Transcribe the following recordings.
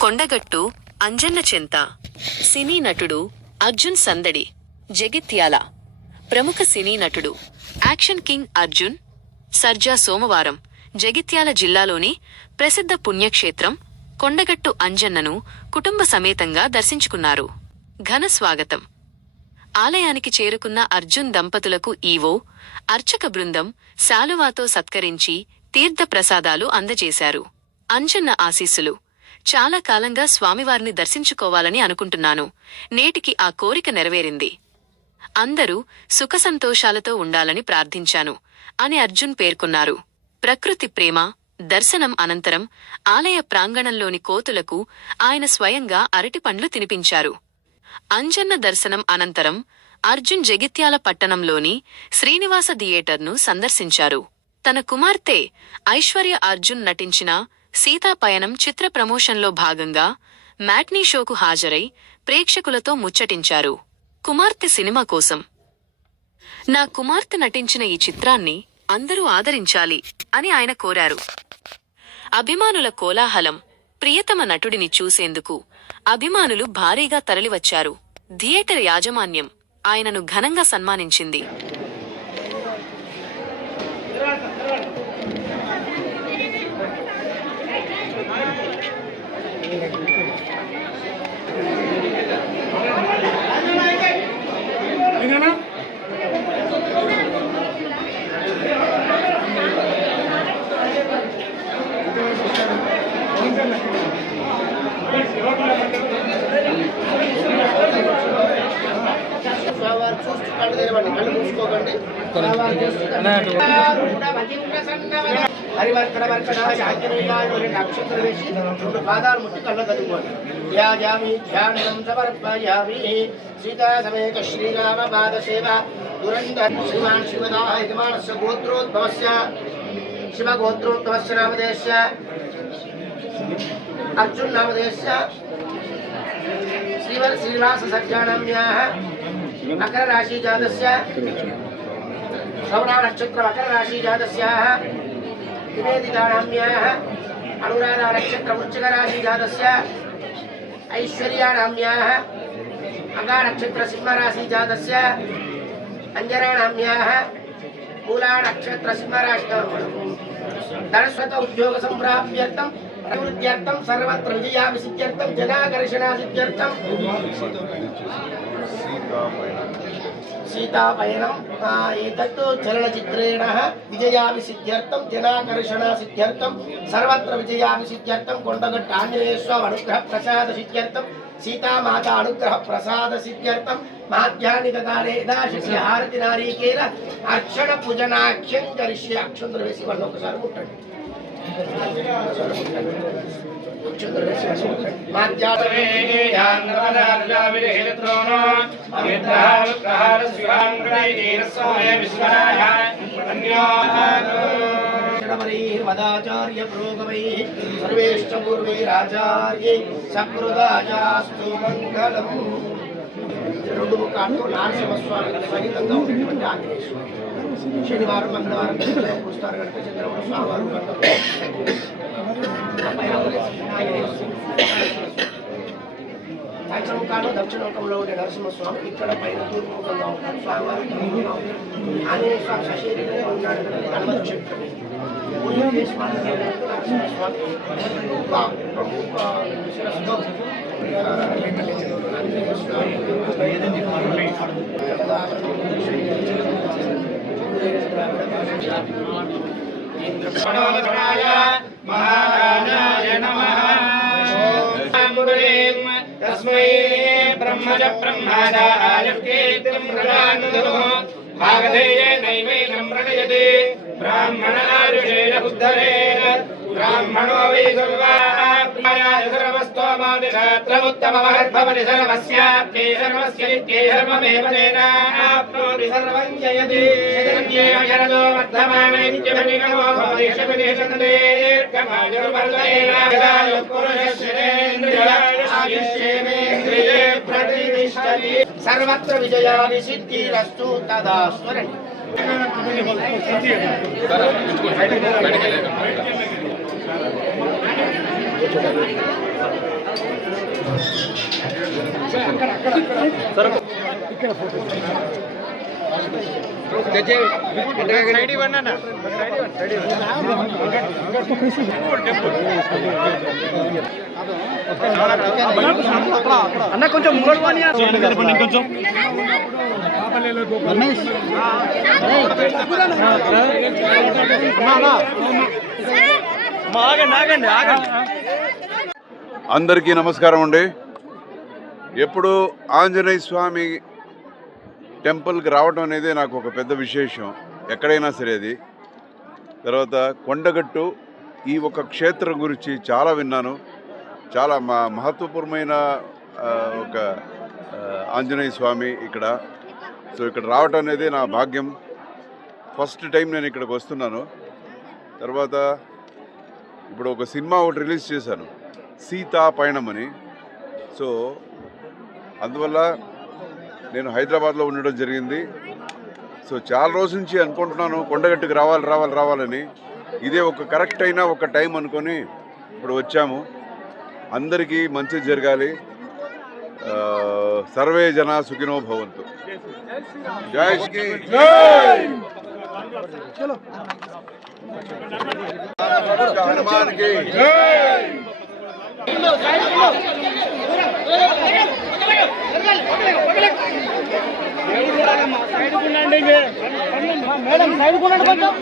కొండగట్టు అంజన్న చెంత సినీ నటుడు అర్జున్ సందడి. జగిత్యాల ప్రముఖ సినీ నటుడు యాక్షన్ కింగ్ అర్జున్ సర్జా సోమవారం జగిత్యాల జిల్లాలోని ప్రసిద్ధ పుణ్యక్షేత్రం కొండగట్టు అంజన్నను కుటుంబ సమేతంగా దర్శించుకున్నారు. ఘన స్వాగతం. ఆలయానికి చేరుకున్న అర్జున్ దంపతులకు ఈవో, అర్చక బృందం శాలువాతో సత్కరించి తీర్థ ప్రసాదాలు అందజేశారు. అంజన్న ఆశీస్సులు. చాలా కాలంగా స్వామివారిని దర్శించుకోవాలని అనుకుంటున్నాను. నేటికి ఆ కోరిక నెరవేరింది. అందరూ సుఖసంతోషాలతో ఉండాలని ప్రార్థించాను అని అర్జున్ పేర్కొన్నారు. ప్రకృతి ప్రేమ. దర్శనం అనంతరం ఆలయ ప్రాంగణంలోని కోతులకు ఆయన స్వయంగా అరటిపండ్లు తినిపించారు. అంజన్న దర్శనం అనంతరం అర్జున్ జగిత్యాల పట్టణంలోని శ్రీనివాస థియేటర్ను సందర్శించారు. తన కుమార్తె ఐశ్వర్య అర్జున్ నటించిన సీతాపయనం చిత్ర ప్రమోషన్లో భాగంగా మ్యాట్నీ షోకు హాజరై ప్రేక్షకులతో ముచ్చటించారు. కుమార్తె సినిమా కోసం నా కుమార్తె నటించిన ఈ చిత్రాన్ని అందరూ ఆదరించాలి అని ఆయన కోరారు. అభిమానుల కోలాహలం. ప్రియతమ నటుడిని చూసేందుకు అభిమానులు భారీగా తరలివచ్చారు. థియేటర్ యాజమాన్యం ఆయనను ఘనంగా సన్మానించింది. పాదాలు ముట్టి కళ్ళ కదుకోండి. ధ్యాయామి ధ్యానం సమర్పయామి. సీతా సమేత శ్రీరామ పాద సేవ దురంధర్ శ్రీమాన్ శివదా యజమానస్య గోత్రోద్భవస్య శివగోత్రోద్భవస్య నామధేయస్య అర్జున్ నామధేయస్య శ్రీనివాస సజ్జానామ్యాః మకర రాశి జాతస్య శ్రవణ నక్షత్ర మకర రాశి జాతస్యాః నివేదితానామ్యాః అనురాధ నక్షత్ర వృశ్చిక రాశి జాతస్య ఐశ్వర్యానామ్యాః అంగా నక్షత్ర సింహ రాశి జాతస్య అంజనానామ్యాః మూలా నక్షత్ర సింహ రాశి ధనస్వత ఉద్యోగ సంప్రాప్త్యర్థం అభివృద్ధ్యర్థం సర్వత్ర విజయాభిసిద్ధ్యర్థం జనాకర్షణాసిద్ధ్యర్థం సీతాపయనం ఏతత్ చలనచిత్రేణ విజయాభిసిద్ధ్యర్థం జనాకర్షణాసిద్ధ్యర్థం సర్వత్ర విజయాభిసిద్ధ్యర్థం కొండగట్టు ఆంజనేయ స్వామి అనుగ్రహ ప్రసాద సిద్ధ్యర్థం సీతామాత అనుగ్రహ ప్రసాద సిద్ధ్యర్థం మాధ్యాహ్నిక కాలే యథాశక్తి హారతి నారీకేన అర్చన పూజనాఖ్యం కరిష్యే. అక్షంతలు వేసి వాళ్ళు ఒకసారి ముట్టండి. మదాచార్య పురోగమై సర్వేష్ట పూర్వైరాచార్యై సకృదాయాస్తు మంగళం. రెండు ముఖాలతో నరసింహస్వామి సహితంగా ఉన్నటువంటి ఆంజనేయ స్వామి. శనివారం మంగళవారం పూస్తారు కనుక చంద్రబాబు స్వామివారు దక్షిణముఖాలు దక్షిణముఖంలో ఉండే నరసింహస్వామి ఇక్కడ పైన తూర్పుముఖంగా ఉంటాడు. స్వామివారు ఆంజనేయ స్వామి సశరీరంగా ఉంటాడు కనుక హనుమత్ క్షేత్రం. महाराजाय नमः. तस्मै ब्रह्मज ब्रह्मादाय कीर्तिं प्रदान्तु भागधेये नैवेनं प्रणयते ब्राह्मणारुषेण बुद्धरेण ब्राह्मणो वै सर्वाय सर्वस्तोमादे शास्त्रमुत्तममहद्भवति सर्वस्याप्ते सर्वस्य नित्ये सर्वमेव तेनाप्नोति सर्वं जयति शतन्येव शरदो वर्धमाने नित्यभटिकमो भवति शतनिशतदेर्घमायुर्वर्धेनायुष्येवेन्द्रिये प्रतिष्ठति सर्वत्र विजयाभिसिद्धिरस्तु तदास्मरणीयम्। అన్న కొంచెం ముంగడు అని కొంచెం అందరికీ నమస్కారం అండి. ఎప్పుడు ఆంజనేయ స్వామి టెంపుల్కి రావడం అనేది నాకు ఒక పెద్ద విశేషం, ఎక్కడైనా సరే. అది తర్వాత కొండగట్టు ఈ ఒక క్షేత్రం గురించి చాలా విన్నాను. చాలా మహత్వపూర్ణమైన ఒక ఆంజనేయ స్వామి ఇక్కడ. సో ఇక్కడ రావటం అనేది నా భాగ్యం. ఫస్ట్ టైం నేను ఇక్కడికి వస్తున్నాను. తర్వాత ఇప్పుడు ఒక సినిమా ఒకటి రిలీజ్ చేశాను, సీతా పయణం అని. సో అందువల్ల నేను హైదరాబాద్లో ఉండడం జరిగింది. సో చాలా రోజుల నుంచి అనుకుంటున్నాను కొండగట్టుకు రావాలని. ఇదే ఒక కరెక్ట్ అయిన ఒక టైం అనుకొని ఇప్పుడు వచ్చాము. అందరికీ మంచి జరగాలి. సర్వే జన సుఖినో భవంతు. జై శ్రీ హనుమాన్ కి మేడం సైడ్ కొనండి కొంచెం.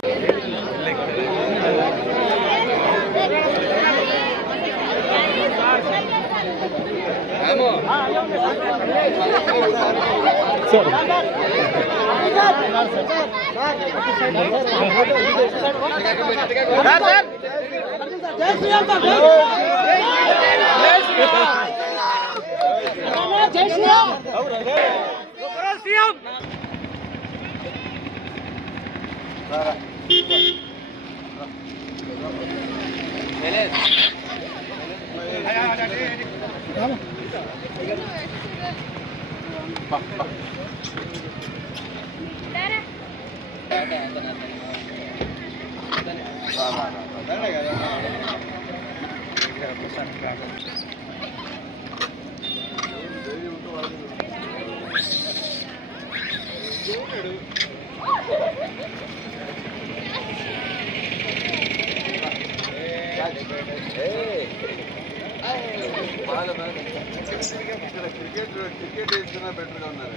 క్రికెట్ వేస్తున్నా బెటర్గా ఉన్నారు.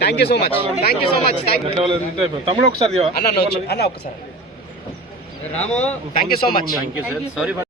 Thank you so much. తమ్ముడు ఒకసారి అన్న ఒకసారి థ్యాంక్ యూ సో మచ్.